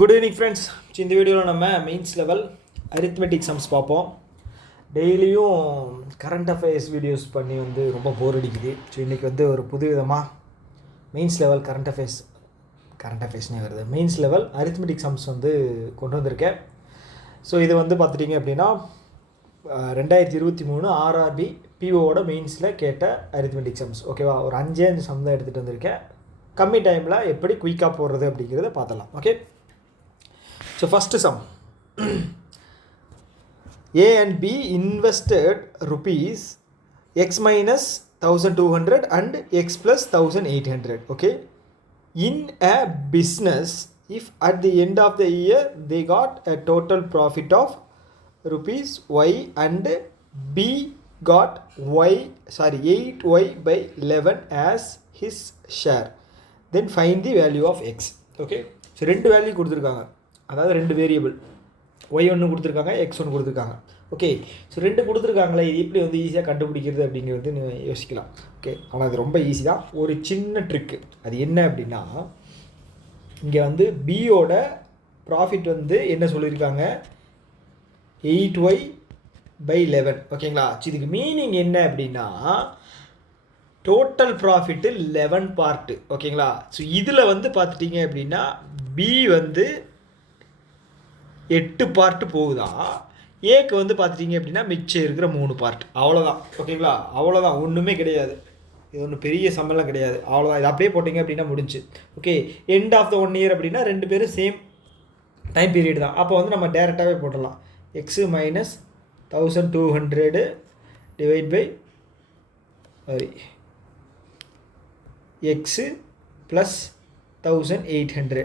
Good evening friends. இந்த வீடியோவில் நம்ம மெயின்ஸ் லெவல் அரித்மெட்டிக் சம்ஸ் பார்ப்போம். டெய்லியும் கரண்ட் அஃபேர்ஸ் வீடியோஸ் பண்ணி வந்து ரொம்ப போர் அடிக்குது. ஸோ இன்றைக்கி வந்து ஒரு புது விதமாக மெயின்ஸ் லெவல் கரண்ட் அஃபேர்ஸ்னே வருது, மெயின்ஸ் லெவல் அரித்மெட்டிக் சம்ஸ் வந்து கொண்டு வந்திருக்கேன். ஸோ இது வந்து பார்த்துட்டிங்க அப்படின்னா 2023 ஆர்ஆர்பி பிஓவோட மெயின்ஸில் கேட்ட அரித்மெட்டிக் சம்ஸ். ஓகேவா, ஒரு 5 சம் தான் எடுத்துகிட்டு வந்திருக்கேன். கம்மி டைமில் எப்படி குயிக்காக போடுறது அப்படிங்கிறத பார்த்தலாம். Okay, so first sum. A and B invested rupees x minus 1200 and x plus 1800. Okay, in a business, if at the end of the year they got a total profit of rupees y and B got 8y by 11 as his share, then find the value of x. Okay, so ரெண்டு value கொடுத்துருக்காங்க, அதாவது ரெண்டு variable Y ஒன்று கொடுத்துருக்காங்க, X ஒன்று கொடுத்துருக்காங்க. Okay, so ரெண்டு கொடுத்துருக்காங்களே, இது எப்படி வந்து ஈஸியாக கண்டுபிடிக்கிறது அப்படிங்கிறது நீங்கள் யோசிக்கலாம். ஓகே, ஆனால் அது ரொம்ப ஈஸி தான். ஒரு சின்ன ட்ரிக்கு, அது என்ன அப்படின்னா, இங்கே வந்து பியோட ப்ராஃபிட் வந்து என்ன சொல்லியிருக்காங்க, 8y by 11. ஓகேங்களா, இதுக்கு மீனிங் என்ன அப்படின்னா டோட்டல் ப்ராஃபிட்டு 11 பார்ட்டு. ஓகேங்களா, ஸோ இதில் வந்து பார்த்துட்டிங்க அப்படின்னா பி வந்து 8 பார்ட்டு போகுதா, ஏக்கு வந்து பார்த்துட்டிங்க அப்படின்னா மிச்சம் இருக்கிற 3 பார்ட். அவ்வளோதான். ஓகேங்களா, அவ்வளோதான், ஒன்றுமே கிடையாது. இது ஒன்றும் பெரிய சம்பளம் கிடையாது, அவ்வளோதான். இது அப்படியே போட்டிங்க அப்படின்னா முடிஞ்சு. Okay, end of the 1 year அப்படின்னா ரெண்டு பேரும் சேம் டைம் பீரியட் தான். அப்போ வந்து நம்ம டேரெக்டாகவே போட்டுடலாம். X minus 1200 divide by x plus 1800.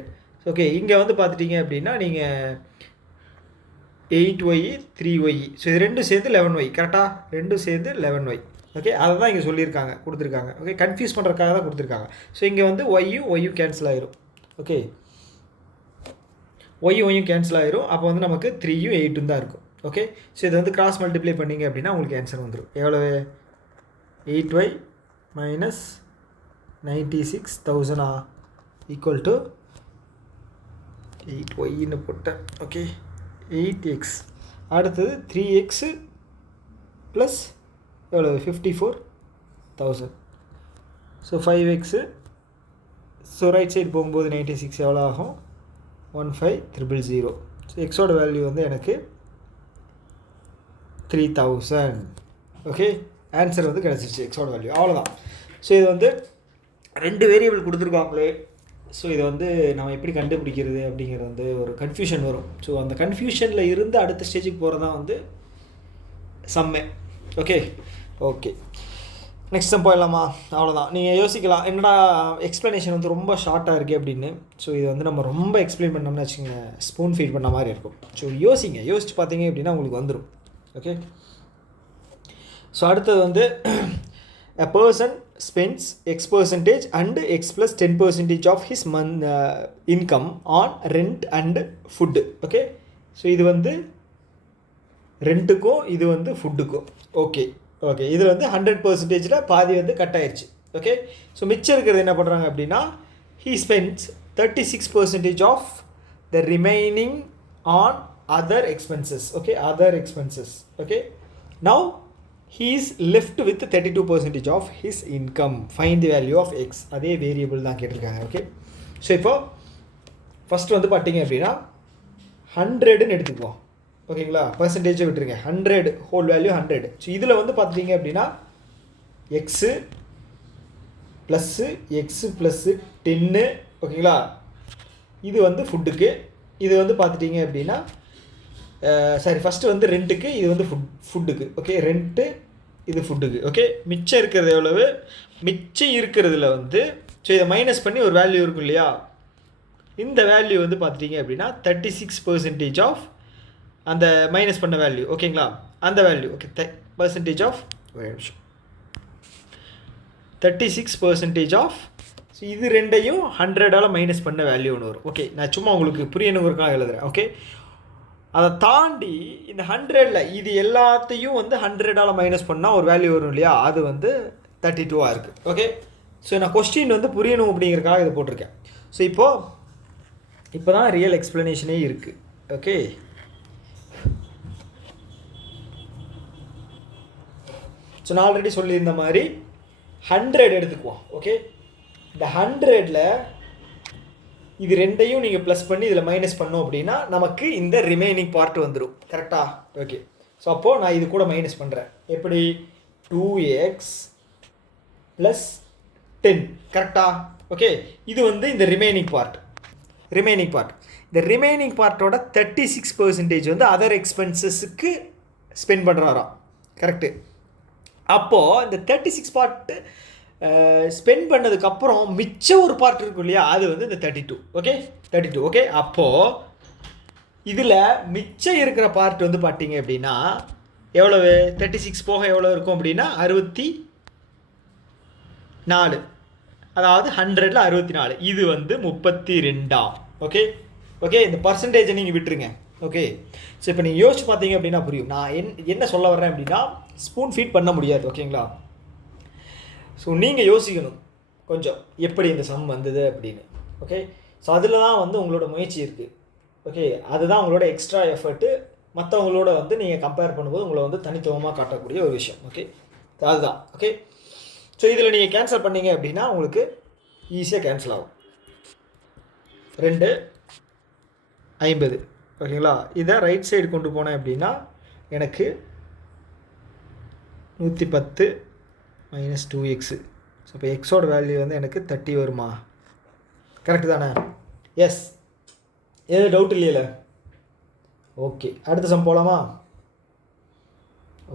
Okay, இங்கே வந்து பார்த்துட்டிங்க அப்படின்னா நீங்கள் 8y 3y, ஸோ இது ரெண்டும் சேர்ந்து 11y. கரெக்டாக, ரெண்டும் சேர்ந்து 11y. ஓகே, அதை தான் இங்கே சொல்லியிருக்காங்க, கொடுத்துருக்காங்க. ஓகே, கன்ஃபியூஸ் பண்ணுறதுக்காக தான் கொடுத்துருக்காங்க. ஸோ இங்கே வந்து ஒய்யும் கேன்சல் ஆயிரும். ஓகே, ஒய்யும் கேன்சல் ஆயிரும். அப்போ வந்து நமக்கு 3யும் 8ம் தான் இருக்கும். ஓகே, ஸோ இதை வந்து கிராஸ் மல்டிப்ளை பண்ணிங்க அப்படின்னா உங்களுக்கு ஆன்சர் வந்துடும். எவ்வளோ, 8y மைனஸ் 96,000 ஈக்குவல் டு 8yன்னு போட்டேன். ஓகே, 8x, அடுத்தது 3x ப்ளஸ் எவ்வளோ 54,000. So 5x, so right side போகும்போது 96 எவ்வளோ ஆகும், 15,000. ஸோ எக்ஸோட வேல்யூ வந்து எனக்கு 3,000. ஓகே, ஆன்சர் வந்து கிடச்சிருச்சு, எக்ஸோட வேல்யூ. அவ்வளோதான். ஸோ இது வந்து ரெண்டு வேரியபிள் கொடுத்துருக்காங்களே, ஸோ இதை வந்து நம்ம எப்படி கண்டுபிடிக்கிறது அப்படிங்கிறது வந்து ஒரு கன்ஃபியூஷன் வரும். ஸோ அந்த கன்ஃபியூஷனில் இருந்து அடுத்த ஸ்டேஜுக்கு போகிறது தான் வந்து சம்மே. ஓகே, நெக்ஸ்ட் சம் போயிடலாமா? அவ்வளோதான். நீங்கள் யோசிக்கலாம், என்னடா எக்ஸ்ப்ளனேஷன் வந்து ரொம்ப ஷார்ட்டாக இருக்குது அப்படின்னு. ஸோ இது வந்து நம்ம ரொம்ப எக்ஸ்பிளைன் பண்ணோம்னு வச்சுக்கோங்க, ஸ்பூன் ஃபீட் பண்ண மாதிரி இருக்கும். ஸோ யோசிச்சு பார்த்தீங்க அப்படின்னா உங்களுக்கு வந்துடும். ஓகே, ஸோ அடுத்தது வந்து a person spends x percentage and x plus 10% of his income on rent and food. Okay, so இது வந்து ரெண்ட்டுக்கும் இது வந்து ஃபுட்டுக்கும். ஓகே, இதில் வந்து 100%ல் பாதி வந்து கட் ஆயிடுச்சு. ஓகே, ஸோ மிச்சம் இருக்கிறது என்ன பண்ணுறாங்க அப்படின்னா, he spends 36% of the remaining on other expenses. Okay, other expenses. Okay, now he is left with 32% of his income. Find the value of x. அதே வேரியபிள் தான் கேட்டிருக்காங்க. ஓகே, ஸோ இப்போ ஃபஸ்ட்டு வந்து பார்த்தீங்க அப்படின்னா 100ன்னு எடுத்துக்குவோம். ஓகேங்களா, பர்சன்டேஜை விட்டுருங்க, 100 ஹோல் வேல்யூ 100. ஸோ இதில் வந்து பார்த்தீங்க அப்படின்னா எக்ஸு ப்ளஸ்ஸு 10. ஓகேங்களா, இது வந்து ஃபுட்டுக்கு, இது வந்து பார்த்துட்டிங்க அப்படின்னா ஃபஸ்ட்டு வந்து ரெண்ட்டுக்கு, இது வந்து ஃபுட்டுக்கு. ஓகே, ரெண்ட்டு, இது ஃபுட்டுக்கு. ஓகே, மிச்சம் இருக்கிறது எவ்வளவு, மிச்சம் இருக்கிறதுல வந்து ஸோ இதை மைனஸ் பண்ணி ஒரு வேல்யூ இருக்கும் இல்லையா, இந்த வேல்யூ வந்து பார்த்துட்டிங்க அப்படின்னா 36% ஆஃப் அந்த மைனஸ் பண்ண வேல்யூ. ஓகேங்களா, அந்த value. Okay, percentage of 36% of, so இது ரெண்டையும் 100ஆல் மைனஸ் பண்ண வேல்யூ ஒன்று வரும். ஓகே, நான் சும்மா உங்களுக்கு புரியணுங்கிறதுக்காக எழுதுகிறேன். ஓகே, அதை தாண்டி இந்த 100ல் இது எல்லாத்தையும் வந்து 100ஆல் மைனஸ் பண்ணால் ஒரு வேல்யூ வரும் இல்லையா, அது வந்து 32 இருக்குது. ஓகே, ஸோ நான் கொஸ்டின் வந்து புரியணும் அப்படிங்கிறதுக்காக இதை போட்டிருக்கேன். ஸோ இப்போது இப்போ தான் ரியல் எக்ஸ்ப்ளனேஷனே இருக்குது. ஓகே, ஸோ நான் ஆல்ரெடி சொல்லியிருந்த மாதிரி 100 எடுத்துக்குவோம். ஓகே, இந்த 100ல் இது ரெண்டையும் நீங்கள் ப்ளஸ் பண்ணி இதில் மைனஸ் பண்ணோம் அப்படின்னா நமக்கு இந்த ரிமைனிங் பார்ட் வந்துடும். கரெக்டாக? ஓகே, ஸோ அப்போது நான் இது கூட மைனஸ் பண்ணுறேன். எப்படி? 2x + 10. கரெக்டா? ஓகே, இது வந்து இந்த ரிமைனிங் பார்ட். இந்த ரிமைனிங் பார்ட்டோட 36% வந்து அதர் எக்ஸ்பென்சஸுக்கு ஸ்பெண்ட் பண்ணுறாராம். கரெக்டு. அப்போது இந்த 36 பார்ட்டு ஸ்பெண்ட் பண்ணதுக்கப்புறம் மிச்சம் ஒரு பார்ட் இருக்கும் இல்லையா, அது வந்து இந்த 32. ஓகே, 32. ஓகே, அப்போது இதில் மிச்சம் இருக்கிற பார்ட் வந்து பார்த்தீங்க அப்படின்னா எவ்வளவு? 36 போக எவ்வளோ இருக்கும் அப்படின்னா 64. அதாவது 100ல் 64. இது வந்து 32. ஓகே, இந்த பர்சன்டேஜை நீங்கள் விட்டுருங்க. ஓகே, ஸோ இப்போ நீங்கள் யோசிச்சு பார்த்தீங்க அப்படின்னா புரியும் நான் என்ன சொல்ல வர்றேன் அப்படின்னா, ஸ்பூன் ஃபீட் பண்ண முடியாது. ஓகேங்களா? ஸோ நீங்கள் யோசிக்கணும் கொஞ்சம் எப்படி இந்த சம் வந்தது அப்படின்னு. ஓகே, ஸோ அதில் தான் வந்து உங்களோட முயற்சி இருக்குது. ஓகே, அதுதான் உங்களோட எக்ஸ்ட்ரா எஃபர்ட்டு. மற்றவங்களோட வந்து நீங்கள் கம்பேர் பண்ணும்போது உங்களை வந்து தனித்துவமாக காட்டக்கூடிய ஒரு விஷயம். ஓகே, அதுதான். ஓகே, ஸோ இதில் நீங்கள் கேன்சல் பண்ணீங்க அப்படின்னா உங்களுக்கு ஈஸியாக கேன்சல் ஆகும். 250. ஓகேங்களா? இதை ரைட் சைடு கொண்டு போனேன் அப்படின்னா எனக்கு 110 - 2x. ஸோ இப்போ எக்ஸோட வேல்யூ வந்து எனக்கு 30 வருமா? கரெக்டு தானே? எஸ், எது டவுட் இல்லையில? ஓகே, அடுத்த சம் போகலாமா?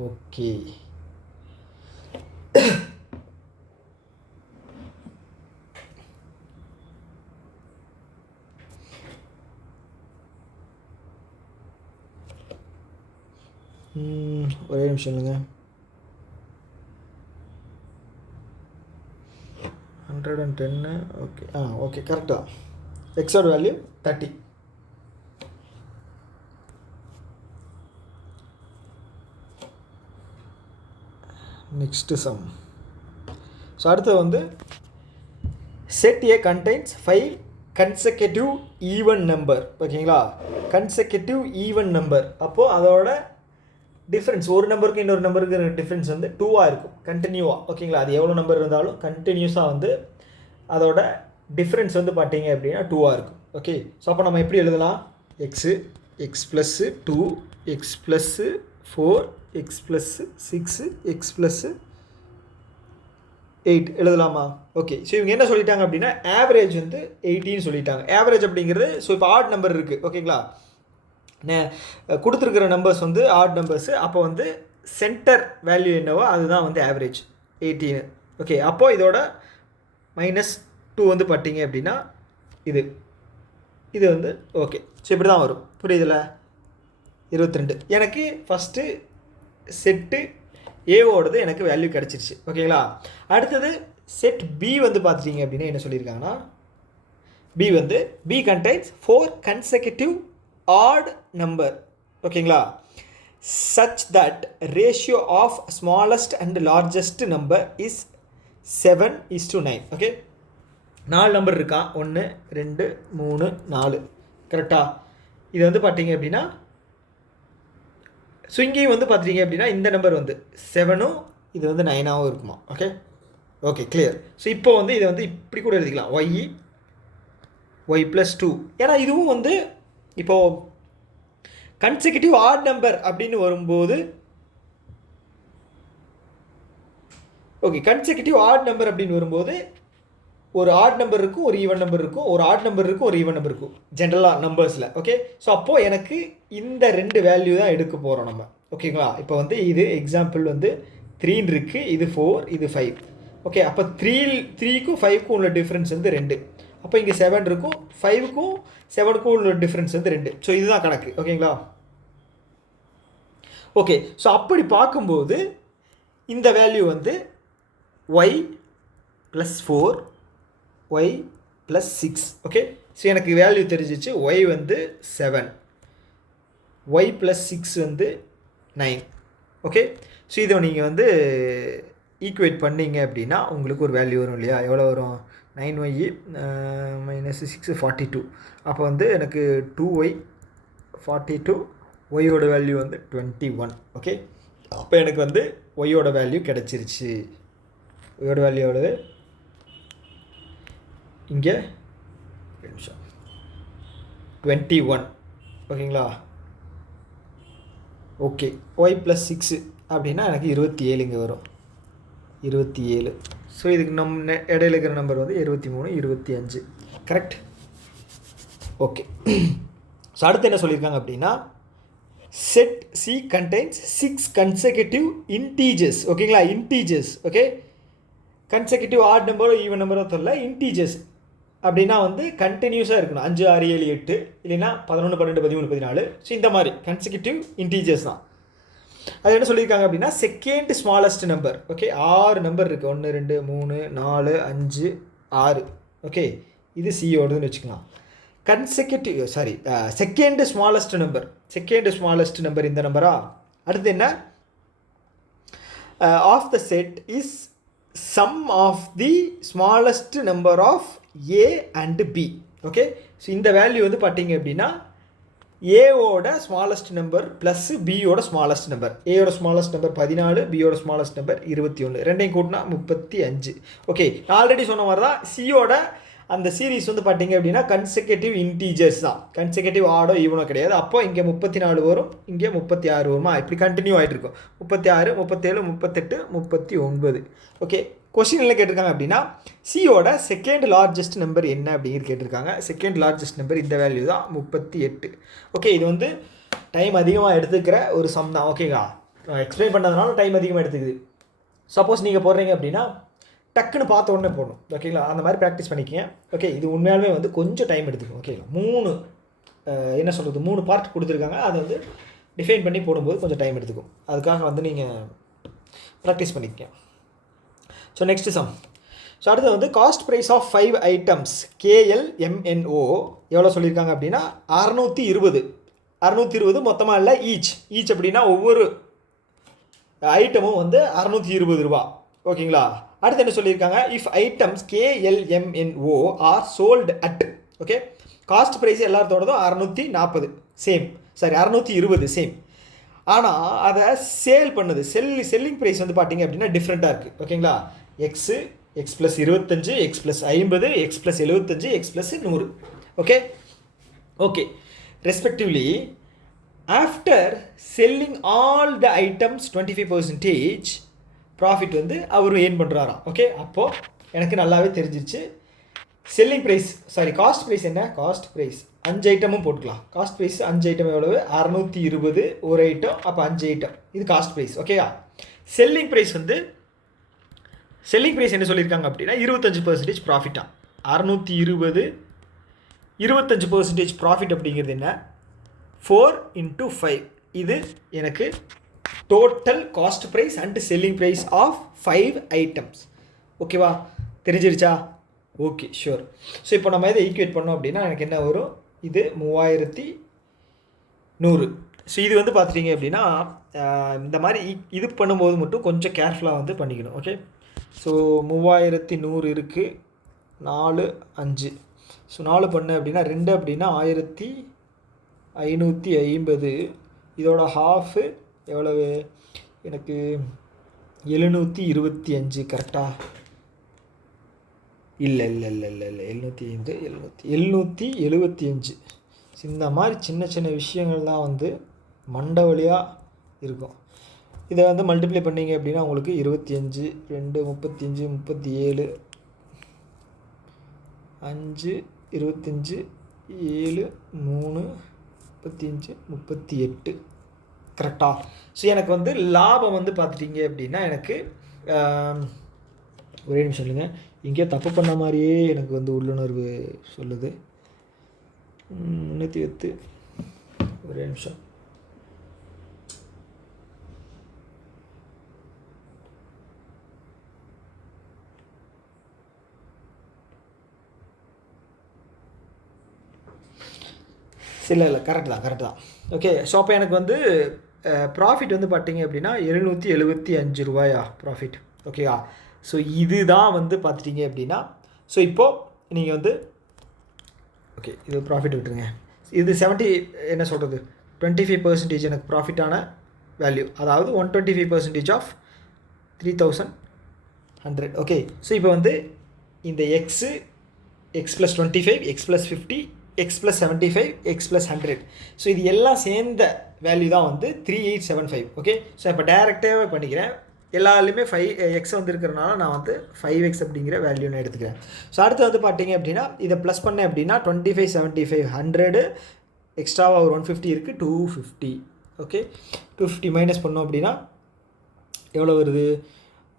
ஓகே, ஒரே நிமிஷம் இல்லைங்க. 110. ஓகே, ஓகே, கரெக்டாக. எக்ஸோட வேல்யூ 30. Next sum. ஸோ அடுத்து வந்து set A contains 5 consecutive even number. ஓகேங்களா? Consecutive even number. அப்போது அதோட டிஃப்ரென்ஸ் ஒரு நம்பருக்கு இன்னொரு நம்பருக்கு டிஃப்ரென்ஸ் வந்து 2ஆக இருக்கும் கண்டினியூவாக. ஓகேங்களா? அது எவ்வளோ நம்பர் இருந்தாலும் கண்டினியூஸாக வந்து அதோட டிஃப்ரென்ஸ் வந்து பார்த்தீங்க அப்படின்னா 2ஆக இருக்கும். ஓகே, ஸோ அப்போ நம்ம எப்படி எழுதலாம்? x + 2, x + 4, x + 6, x + 8 எழுதலாமா? ஓகே, ஸோ இவங்க என்ன சொல்லிட்டாங்க அப்படின்னா ஆவரேஜ் வந்து 18 சொல்லிட்டாங்க. ஆவரேஜ் அப்படிங்கிறது ஸோ இப்போ ஆட் நம்பர் இருக்குது. ஓகேங்களா? கொடுத்துருக்கிற நம்பர்ஸ் வந்து ஆட் நம்பர்ஸு. அப்போ வந்து சென்டர் வேல்யூ என்னவோ அதுதான் வந்து ஆவரேஜ் 18. ஓகே, அப்போது இதோட -2 வந்து பார்த்தீங்க அப்படின்னா இது வந்து ஓகே. ஸோ இப்படி தான் வரும். புரியுதுல? 22. எனக்கு ஃபஸ்ட்டு செட்டு ஏவோடது எனக்கு வேல்யூ கிடச்சிருச்சு. ஓகேங்களா? அடுத்தது செட் பி வந்து பார்த்துட்டிங்க அப்படின்னா என்ன சொல்லியிருக்காங்கன்னா B contains 4 consecutive odd number. ஓகேங்களா? such that ratio of smallest and largest number is 7:9. Okay, 4 number இருக்கா? 1 2 3 4. கரெக்டா? இது வந்து பார்த்தீங்க அப்படின்னா ஸோ இங்கேயும் வந்து பார்த்துட்டிங்க அப்படின்னா இந்த நம்பர் வந்து 7ம் இது வந்து 9ஆகவும் இருக்குமா? Okay, clear. ஸோ இப்போ வந்து இதை வந்து இப்படி கூட எழுதிக்கலாம், y + 2. ஏன்னா இதுவும் வந்து இப்போது கன்செக்யூட்டிவ் ஆட் நம்பர் அப்படின்னு வரும்போது கன்செக்யூட்டிவ் ஆட் நம்பர் அப்படின்னு வரும்போது ஒரு ஆட் நம்பர் இருக்கும், ஒரு ஈவன் நம்பர் இருக்கும், ஒரு ஆட் நம்பர் இருக்கும், ஒரு ஈவன் நம்பர் இருக்கும் ஜென்ரலாக நம்பர்ஸில். ஓகே, ஸோ அப்போது எனக்கு இந்த 2 வேல்யூ தான் எடுக்க போகிறோம் நம்ம. ஓகேங்களா? இப்போ வந்து இது எக்ஸாம்பிள் வந்து 3 இருக்குது, இது 4, இது 5. ஓகே, அப்போ 3க்கும் 5க்கும் உள்ள டிஃப்ரென்ஸ் வந்து 2. அப்போ இங்கே 7 இருக்கும், 5க்கும் 7க்கும் உள்ள டிஃப்ரென்ஸ் வந்து 2. ஸோ இதுதான் கணக்கு. ஓகேங்களா? ஓகே, ஸோ அப்படி பார்க்கும்போது இந்த வேல்யூ வந்து y + 4, y + 6. ஓகே, ஸோ எனக்கு வேல்யூ தெரிஞ்சிச்சு. y வந்து 7, y + 6 வந்து 9. ஓகே, ஸோ இதை நீங்கள் வந்து ஈக்குவேட் பண்ணிங்க அப்படின்னா உங்களுக்கு ஒரு வேல்யூ வரும் இல்லையா? எவ்வளோ வரும்? 9y minus 6 42. அப்போ வந்து எனக்கு 2y 42, ஒய்யோட வேல்யூ வந்து 21. ஓகே, அப்போ எனக்கு வந்து ஒய்யோட வேல்யூ கிடச்சிருச்சு. ஒய்யோட வேல்யூ எவ்வளவு? இங்கே 21. ஓகேங்களா? ஓகே, ஒய் ப்ளஸ் 6 அப்படின்னா எனக்கு 27 இங்கே வரும். 27. ஸோ இதுக்கு இடையில இருக்கிற நம்பர் வந்து 23, 25. கரெக்ட்? ஓகே. ஸோ அடுத்து என்ன சொல்லியிருக்காங்க அப்படின்னா, set C contains 6 consecutive integers. ஓகேங்களா? இன்டீஜர்ஸ். ஓகே, கன்செக்யூட்டிவ் ஆட் நம்பரோ ஈவன் நம்பரோ தெரியல, இன்டீஜர்ஸ் அப்படின்னா வந்து கண்டினியூஸாக இருக்கணும். 5, 6, 7, 8 இல்லைன்னா 11, 12, 13, 14. ஸோ இந்த மாதிரி கன்செக்யூட்டிவ் இன்டீஜர்ஸ் தான். அது என்ன சொல்லியிருக்காங்க அப்படின்னா, second smallest number. Okay, 6 number இருக்குது. 1, 2, 3, 4, 5, 6. ஓகே, இது சியோடுன்னு வச்சுக்கலாம். கன்செக்யூட்டிவ் செகண்ட் ஸ்மாலஸ்ட் நம்பர் இந்த நம்பரா? அடுத்து என்ன? Of the set is sum of the smallest number of A and B. Okay, so இந்த வேல்யூ வந்து பார்த்தீங்க அப்படின்னா ஏவோட ஸ்மாலஸ்ட் நம்பர் ப்ளஸ் பியோட ஸ்மாலஸ்ட் நம்பர். ஏயோட ஸ்மாலஸ்ட் நம்பர் 14, பியோட ஸ்மாலஸ்ட் நம்பர் 21. ரெண்டையும் கூட்டினா 35. ஓகே, நான் ஆல்ரெடி சொன்ன மாதிரி தான் சியோட அந்த சீரீஸ் வந்து பார்த்தீங்க அப்படின்னா கன்செக்யூட்டிவ் இன்டீஜர்ஸ் தான். கன்செக்யூட்டிவ் ஆடோ ஈவனோ கிடையாது. அப்போ இங்கே 34 வரும், இங்கே 36 வருமா? இப்படி கண்டினியூ ஆகிட்டு இருக்கும். 36, 37, 38, 39. ஓகே, கொஸ்டின் என்ன கேட்டிருக்காங்க அப்படின்னா, சியோட செகண்ட் லார்ஜஸ்ட் நம்பர் என்ன அப்படிங்கிறது கேட்டிருக்காங்க. செகண்ட் லார்ஜஸ்ட் நம்பர் இந்த வேல்யூ தான் 38. ஓகே, இது வந்து டைம் அதிகமாக எடுத்துக்கிற ஒரு சம் தான். ஓகேங்களா? எக்ஸ்பிளைன் பண்ணதுனால டைம் அதிகமாக எடுத்துக்குது. சப்போஸ் நீங்கள் போடுறீங்க அப்படின்னா டக்குன்னு பார்த்த உடனே போடணும். ஓகேங்களா? அந்த மாதிரி ப்ராக்டிஸ் பண்ணிக்கங்க. ஓகே, இது உண்மையாலுமே வந்து கொஞ்சம் டைம் எடுத்துக்கும். ஓகேங்களா? 3 பார்ட் கொடுத்துருக்காங்க. அதை வந்து டிஃபைன் பண்ணி போடும்போது கொஞ்சம் டைம் எடுத்துக்கும். அதுக்காக வந்து நீங்கள் ப்ராக்டிஸ் பண்ணிக்கங்க. So next sum. ஸோ அடுத்து வந்து cost price of 5 items KLMNO எவ்வளோ சொல்லியிருக்காங்க அப்படின்னா 620 மொத்தமாக இல்லை, ஈச் அப்படின்னா ஒவ்வொரு ஐட்டமும் வந்து 620 ரூபா. ஓகேங்களா? அடுத்து என்ன சொல்லியிருக்காங்க, if items KLMNO are sold at. Okay, cost price எல்லாத்தோடதும் 640 சேம், 620 சேம். ஆனால் அதை சேல் பண்ணுது, செல்லிங் ப்ரைஸ் வந்து பார்த்தீங்க அப்படின்னா டிஃப்ரெண்ட்டாக இருக்குது. ஓகேங்களா? X plus 25, X plus 50, X plus 75, X plus 100. Okay, respectively after selling all the items 25% profit வந்து அவர் ஏர்ன் பண்ணுறாராம். ஓகே, அப்போது எனக்கு நல்லாவே தெரிஞ்சிருச்சு செல்லிங் ப்ரைஸ் காஸ்ட் ப்ரைஸ் என்ன? காஸ்ட் ப்ரைஸ் 5 ஐட்டமும் போட்டுக்கலாம். காஸ்ட் ப்ரைஸ் 5 ஐட்டம் எவ்வளவு? 620 ஒரு ஐட்டம், அப்போ 5 ஐட்டம், இது காஸ்ட் ப்ரைஸ். ஓகேயா? செல்லிங் ப்ரைஸ் என்ன சொல்லியிருக்காங்க அப்படின்னா 25% ப்ராஃபிட்டா. 620 25% ப்ராஃபிட் அப்படிங்கிறது என்ன? 4 × 5. இது எனக்கு total cost price and selling price of 5 items. ஓகேவா? தெரிஞ்சிருச்சா? Okay, sure. ஸோ இப்போ நம்ம இதை ஈக்குவேட் பண்ணோம் அப்படின்னா எனக்கு என்ன வரும்? இது 3100. ஸோ இது வந்து பார்த்துட்டிங்க அப்படின்னா இந்த மாதிரி இது பண்ணும்போது மட்டும் கொஞ்சம் கேர்ஃபுல்லாக வந்து பண்ணிக்கணும். ஓகே, ஸோ 3100 இருக்குது, 4, 5. ஸோ 4 பண்ண அப்படின்னா 2 அப்படின்னா 1550. இதோட ஹாஃபு எவ்வளவு? எனக்கு 725. கரெக்டாக? இல்லை 775. இந்த மாதிரி சின்ன சின்ன விஷயங்கள் தான் வந்து மண்டை வழியாக இருக்கும். இதை வந்து மல்டிப்ளை பண்ணிங்க அப்படின்னா உங்களுக்கு 25, 2, 35, 37, 5, 25, 7, 3, 35, 38. கரெக்டாக? ஸோ எனக்கு வந்து லாபம் வந்து பார்த்துட்டிங்க அப்படின்னா எனக்கு ஒரே நிமிஷம் சொல்லுங்கள், இங்கே தப்பு பண்ண மாதிரியே எனக்கு வந்து உள்ளுணர்வு சொல்லுது. 310. ஒரே நிமிஷம். இல்லை கரெக்டு தான். ஓகே, ஸோ அப்போ எனக்கு வந்து ப்ராஃபிட் வந்து பார்த்தீங்க அப்படின்னா 775 ரூபாயா ப்ராஃபிட். ஓகேவா? ஸோ இதுதான் வந்து பார்த்துட்டிங்க அப்படின்னா, ஸோ இப்போது நீங்கள் வந்து ஓகே இது ப்ராஃபிட் விட்டுருங்க. இது 70 என்ன சொல்கிறது 25% எனக்கு ப்ராஃபிட்டான வேல்யூ, அதாவது 125% ஆஃப் 3100. ஓகே, ஸோ இப்போ வந்து இந்த x X plus 25 X plus 50 X plus 75 X plus 100, so இது எல்லாம் சேர்ந்த வேல்யூ தான் வந்து 3875. ஓகே, ஸோ இப்போ டேரெக்டாகவே பண்ணிக்கிறேன். எல்லாருமே 5x வந்து இருக்கிறனால நான் வந்து 5x அப்படிங்கிற வேல்யூ நான் எடுத்துக்கிறேன். ஸோ அடுத்து வந்து பார்த்தீங்க அப்படின்னா இதை ப்ளஸ் பண்ணேன் அப்படின்னா 25 75 100 எக்ஸ்ட்ராவாக ஒரு 150 இருக்குது 250. ஓகே, 250 மைனஸ் பண்ணோம் அப்படின்னா எவ்வளோ வருது?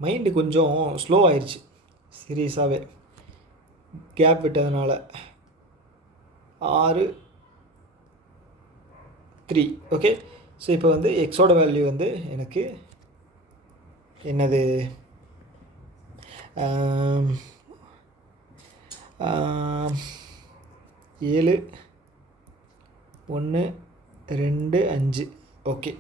மைண்டு கொஞ்சம் ஸ்லோ ஆயிடுச்சு சீரியஸாகவே, கேப் விட்டதுனால. 6 3. ஓகே, ஸோ இப்போ வந்து எக்ஸோட வேல்யூ வந்து எனக்கு என்னது 7 1 2 5. ஓகே,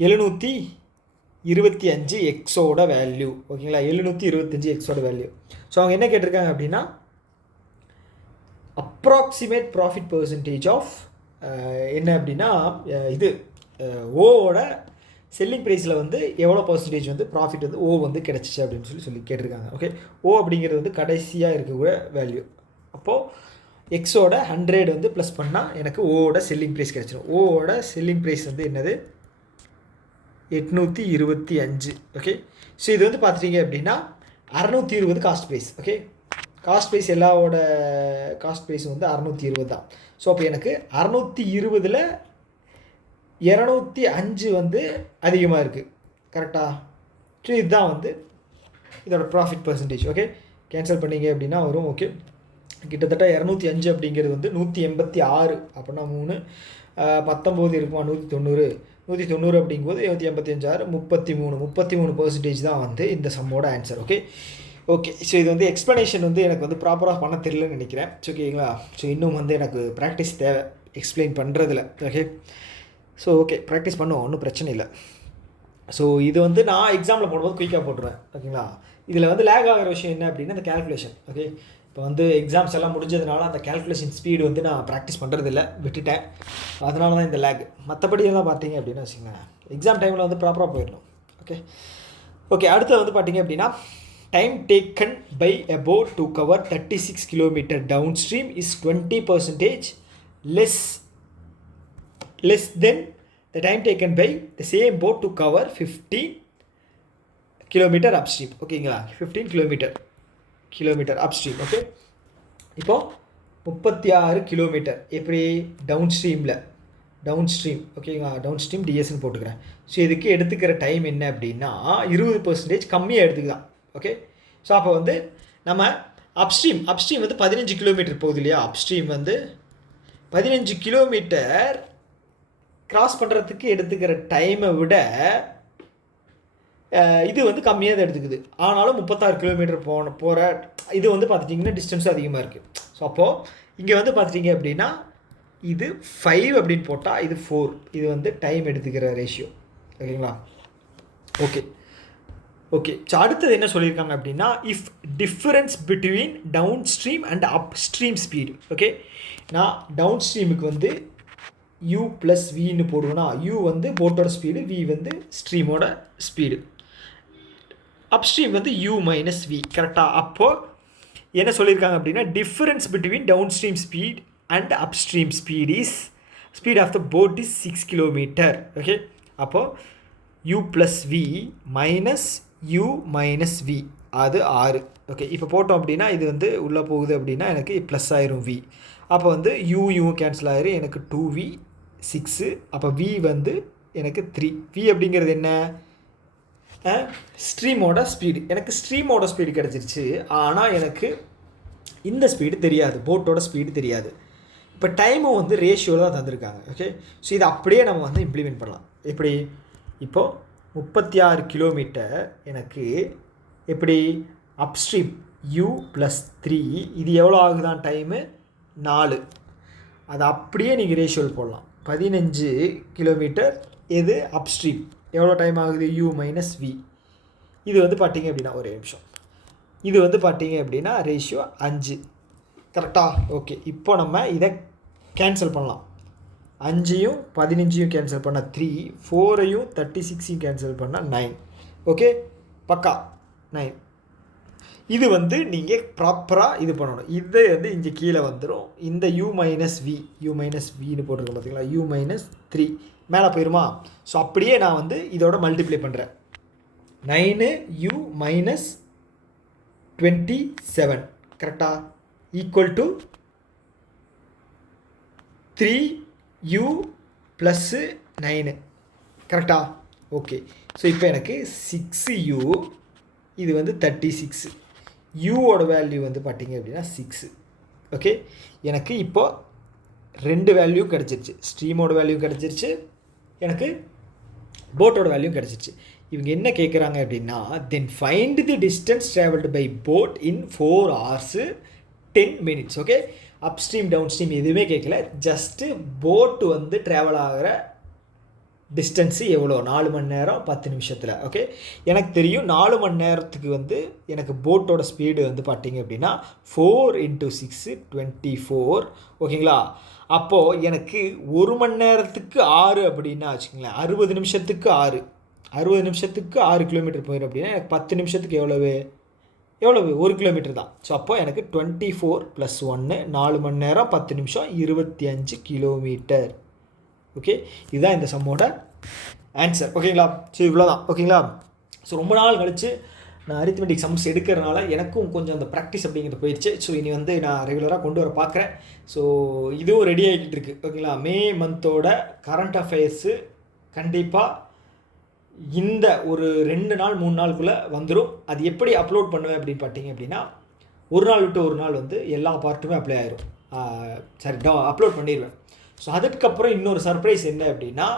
725 எக்ஸோட வேல்யூ. ஓகேங்களா, 725 எக்ஸோட வேல்யூ. ஸோ அவங்க என்ன கேட்டிருக்காங்க அப்படின்னா அப்ராக்சிமேட் ப்ராஃபிட் பர்சன்டேஜ் ஆஃப் என்ன அப்படின்னா இது ஓவோட செல்லிங் ப்ரைஸில் வந்து எவ்வளோ பர்சன்டேஜ் வந்து ப்ராஃபிட் வந்து ஓ வந்து கிடச்சிச்சு அப்படின்னு சொல்லி கேட்டிருக்காங்க. ஓகே, ஓ அப்படிங்கிறது வந்து கடைசியாக இருக்கக்கூடிய வேல்யூ. அப்போது எக்ஸோட 100 வந்து ப்ளஸ் பண்ணால் எனக்கு ஓவோட செல்லிங் ப்ரைஸ் கிடச்சிடும். ஓவோட செல்லிங் ப்ரைஸ் வந்து என்னது 825. ஓகே, ஸோ இது வந்து பார்த்துட்டிங்க அப்படின்னா 620 cost price. Okay, cost price எல்லாவோட காஸ்ட் ப்ரைஸ் வந்து 620 தான். ஸோ அப்போ எனக்கு 620ல் 205 வந்து அதிகமாக இருக்குது. கரெக்டாக? ஸோ இதுதான் வந்து இதோட ப்ராஃபிட் பர்சன்டேஜ். ஓகே, கேன்சல் பண்ணிங்க அப்படின்னா வரும். ஓகே, கிட்டத்தட்ட 205 அப்படிங்கிறது வந்து 186 அப்படின்னா 3 19 இருக்குமா 190 190 அப்படிங்கும்போது 285 33% தான் வந்து இந்த சம்மோட ஆன்சர். ஓகே ஓகே, ஸோ இது வந்து எக்ஸ்ப்ளனேஷன் வந்து எனக்கு வந்து ப்ராப்பராக பண்ண தெரியலன்னு நினைக்கிறேன். ஓகேங்களா, ஸோ இன்னும் வந்து எனக்கு ப்ராக்டிஸ் தேவை எக்ஸ்பிளைன் பண்ணுறதுல. ஓகே, ஸோ ஓகே ப்ராக்டிஸ் பண்ணுவோம், ஒன்றும் பிரச்சனை இல்லை. ஸோ இது வந்து நான் எக்ஸாமில் போடும்போது குயிக்காக போட்டுருவேன். ஓகேங்களா, இதில் வந்து லேக் ஆகிற விஷயம் என்ன அப்படின்னா இந்த கேல்குலேஷன். ஓகே, இப்போ வந்து எக்ஸாம்ஸ் எல்லாம் முடிஞ்சதுனால அந்த கேல்குலேஷன் ஸ்பீடு வந்து நான் ப்ராக்டிஸ் பண்ணுறதில்ல, விட்டுட்டேன். அதனால தான் இந்த லேக். மற்றபடி எல்லாம் பார்த்தீங்க அப்படின்னா வச்சுக்கோங்களேன் எக்ஸாம் டைமில் வந்து ப்ராப்பராக போயிடணும். ஓகே ஓகே, அடுத்து வந்து பார்த்தீங்க அப்படின்னா time taken by a boat to cover 36 km downstream is 20% less than the time taken by the same boat to cover 15 km upstream. ஓகேங்களா, 15 கிலோமீட்டர் upstream. ஓகே, இப்போது 36 கிலோமீட்டர் எப்படி டவுன்ஸ்ட்ரீம். ஓகேங்களா, டவுன்ஸ்ட்ரீம் டிஎஸ்ன்னு போட்டுக்கிறேன். So இதுக்கு எடுத்துக்கிற டைம் என்ன அப்படின்னா 20% கம்மியாக எடுத்துக்கலாம். ஓகே, ஸோ அப்போ வந்து நம்ம அப்ஸ்ட்ரீம் வந்து 15 கிலோமீட்டர் போகுது இல்லையா, அப்ஸ்ட்ரீம் வந்து 15 கிலோமீட்டர் கிராஸ் பண்ணுறதுக்கு எடுத்துக்கிற டைமை விட இது வந்து கம்மியாக தான் எடுத்துக்குது. ஆனாலும் 36 கிலோமீட்டர் போகிற இது வந்து பார்த்துட்டிங்கன்னா டிஸ்டன்ஸும் அதிகமாக இருக்குது. ஸோ அப்போது இங்கே வந்து பார்த்துட்டிங்க அப்படின்னா இது 5 அப்படின்னு போட்டால் இது 4. இது வந்து டைம் எடுத்துக்கிற ரேஷியோ. ஓகேங்களா, ஓகே ஸோ அடுத்தது என்ன சொல்லியிருக்காங்க அப்படின்னா if difference between downstream and upstream speed. Okay, நான் டவுன் ஸ்ட்ரீமுக்கு வந்து u ப்ளஸ் வின்னு போடுவேன்னா u வந்து போட்டோட ஸ்பீடு, v வந்து ஸ்ட்ரீமோட ஸ்பீடு, அப்ஸ்ட்ரீம் வந்து u மைனஸ் v. கரெக்டாக? அப்போது என்ன சொல்லியிருக்காங்க அப்படின்னா difference between downstream speed and upstream speed of the boat is 6 kilometre. Okay, அப்போது u plus v minus u minus v அது 6. ஓகே, இப்போ போட்டோம் அப்படின்னா இது வந்து உள்ளே போகுது அப்படின்னா எனக்கு ப்ளஸ் ஆயிரும் v. அப்போ வந்து u கேன்சல் ஆயிரும், எனக்கு 2v 6. அப்போ v வந்து எனக்கு 3. v அப்படிங்கிறது என்ன ஸ்ட்ரீமோட ஸ்பீடு. எனக்கு ஸ்ட்ரீமோட ஸ்பீடு கிடச்சிருச்சு, ஆனால் எனக்கு இந்த ஸ்பீடு தெரியாது, போட்டோட ஸ்பீடு தெரியாது. இப்போ டைமும் வந்து ரேஷியோவில் தான் தந்திருக்காங்க. ஓகே, ஸோ இது அப்படியே நம்ம வந்து இம்ப்ளிமெண்ட் பண்ணலாம். எப்படி? இப்போது 36 கிலோமீட்டர் எனக்கு எப்படி அப்ஸ்ட்ரீம் u ப்ளஸ் 3, இது எவ்வளோ ஆகுதான் டைமு 4. அது அப்படியே நீங்கள் ரேஷியோவில் போடலாம். 15 கிலோமீட்டர் எது அப்ஸ்ட்ரீம் எவ்வளோ டைம் ஆகுது u மைனஸ் v. இது வந்து பார்த்தீங்க அப்படின்னா ஒரே நிமிஷம், இது வந்து பார்த்தீங்க அப்படின்னா ரேஷியோ 5. கரெக்டாக? ஓகே, இப்போ நம்ம இதை கேன்சல் பண்ணலாம். 5ஐயும் 15ஐயும் கேன்சல் பண்ணால் 3, 4ஐயும் 36ஐயும் கேன்சல் பண்ணால் 9. ஓகே, பக்கா 9. இது வந்து நீங்கள் ப்ராப்பராக இது பண்ணணும். இது வந்து இங்கே கீழே வந்துடும். இந்த u மைனஸ் வின்னு போட்டிருக்கோம் பார்த்தீங்களா, u மைனஸ் 3 மேலே போயிடுமா? ஸோ அப்படியே நான் வந்து இதோட மல்டிப்ளை பண்ணுறேன். 9u மைனஸ் 27 கரெக்டாக ஈக்குவல் டு 3u ப்ளஸ்ஸு 9 கரெக்டா? ஓகே, ஸோ இப்போ எனக்கு 6u, இது வந்து 36, யூவோட வேல்யூ வந்து பார்த்தீங்க அப்படின்னா 6. ஓகே, எனக்கு இப்போ 2 வேல்யூ கிடச்சிருச்சு. ஸ்ட்ரீமோட வேல்யூ கிடச்சிருச்சு, எனக்கு போட்டோட வேல்யூ கிடச்சிருச்சு. இவங்க என்ன கேட்குறாங்க அப்படின்னா, then find the distance travelled by boat in 4 hours 10 minutes. Okay, upstream downstream எதுவுமே கேட்கல, ஜஸ்ட்டு போட்டு வந்து ட்ராவல் ஆகிற டிஸ்டன்ஸு எவ்வளோ, 4 மணி நேரம் 10 நிமிஷத்தில். ஓகே, எனக்கு தெரியும் 4 மணி நேரத்துக்கு வந்து எனக்கு போட்டோட ஸ்பீடு வந்து பார்த்தீங்க அப்படின்னா 4 × 6 24. ஓகேங்களா? அப்போது எனக்கு 1 மணி நேரத்துக்கு 6 அப்படின்னா வச்சுக்கோங்களேன், 60 நிமிஷத்துக்கு 6, 60 நிமிஷத்துக்கு 6 கிலோமீட்டர் போயிடும் அப்படின்னா எனக்கு 10 நிமிஷத்துக்கு எவ்வளவு 1 கிலோமீட்டர் தான். ஸோ அப்போ எனக்கு 24 + 1 4 மணி நேரம் 10 நிமிஷம் 25 கிலோமீட்டர். ஓகே, இதுதான் இந்த சம்மோட ஆன்சர். ஓகேங்களா? ஸோ இவ்வளோ தான். ஓகேங்களா? ஸோ ரொம்ப நாள் கழித்து நான் அரித்மெட்டிக் சம்ஸ் எடுக்கிறனால எனக்கும் கொஞ்சம் அந்த ப்ராக்டிஸ் அப்படிங்கிறது போயிடுச்சு. ஸோ இனி வந்து நான் ரெகுலராக கொண்டு வர பார்க்குறேன். ஸோ இதுவும் ரெடி ஆகிக்கிட்டு இருக்குது. ஓகேங்களா? மே மந்தோட கரண்ட் அஃபேர்ஸு கண்டிப்பாக இந்த ஒரு 2 நாள் 3 நாளுக்குள்ளே வந்துடும். அது எப்படி அப்லோட் பண்ணுவேன் அப்படின்னு பார்த்தீங்க அப்படின்னா, ஒரு நாள் விட்டு ஒரு நாள் வந்து எல்லா பார்ட்டுமே அப்ளை ஆயிரும். அப்லோட் பண்ணிடுவேன். ஸோ அதுக்கப்புறம் இன்னொரு சர்ப்ரைஸ் என்ன அப்படின்னா,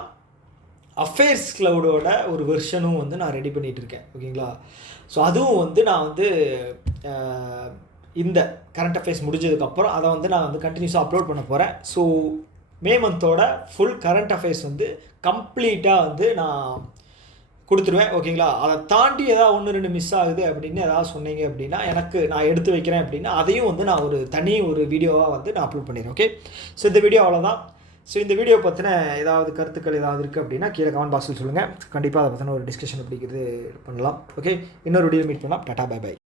அஃபேர்ஸ் க்ளவுடோட ஒரு வெர்ஷனும் வந்து நான் ரெடி பண்ணிகிட்ருக்கேன். ஓகேங்களா? ஸோ அதுவும் வந்து நான் வந்து இந்த கரண்ட் அஃபேர்ஸ் முடிஞ்சதுக்கப்புறம் அதை வந்து நான் வந்து கண்டினியூஸாக அப்லோட் பண்ண போகிறேன். ஸோ மே மந்தோட ஃபுல் கரண்ட் அஃபேர்ஸ் வந்து கம்ப்ளீட்டாக வந்து நான் கொடுத்துருவேன். ஓகேங்களா? அதை தாண்டி ஏதாவது 1-2 மிஸ் ஆகுது அப்படின்னு ஏதாவது சொன்னீங்க அப்படின்னா, எனக்கு நான் எடுத்து வைக்கிறேன் அப்படின்னா அதையும் வந்து நான் ஒரு வீடியோவாக வந்து நான் அப்லோட் பண்ணிடுறேன். ஓகே, ஸோ இந்த வீடியோ அவ்வளோதான். ஸோ இந்த வீடியோ பற்றின ஏதாவது கருத்துக்கள் ஏதாவது இருக்குது அப்படின்னா கீழே கமெண்ட் பாக்ஸில் சொல்லுங்கள். கண்டிப்பாக அதை பற்றின ஒரு டிஸ்கஷன் அப்படிங்கிறது பண்ணலாம். ஓகே, இன்னொரு வீடியோ மீட் பண்ணலாம். டாடா, பை பை.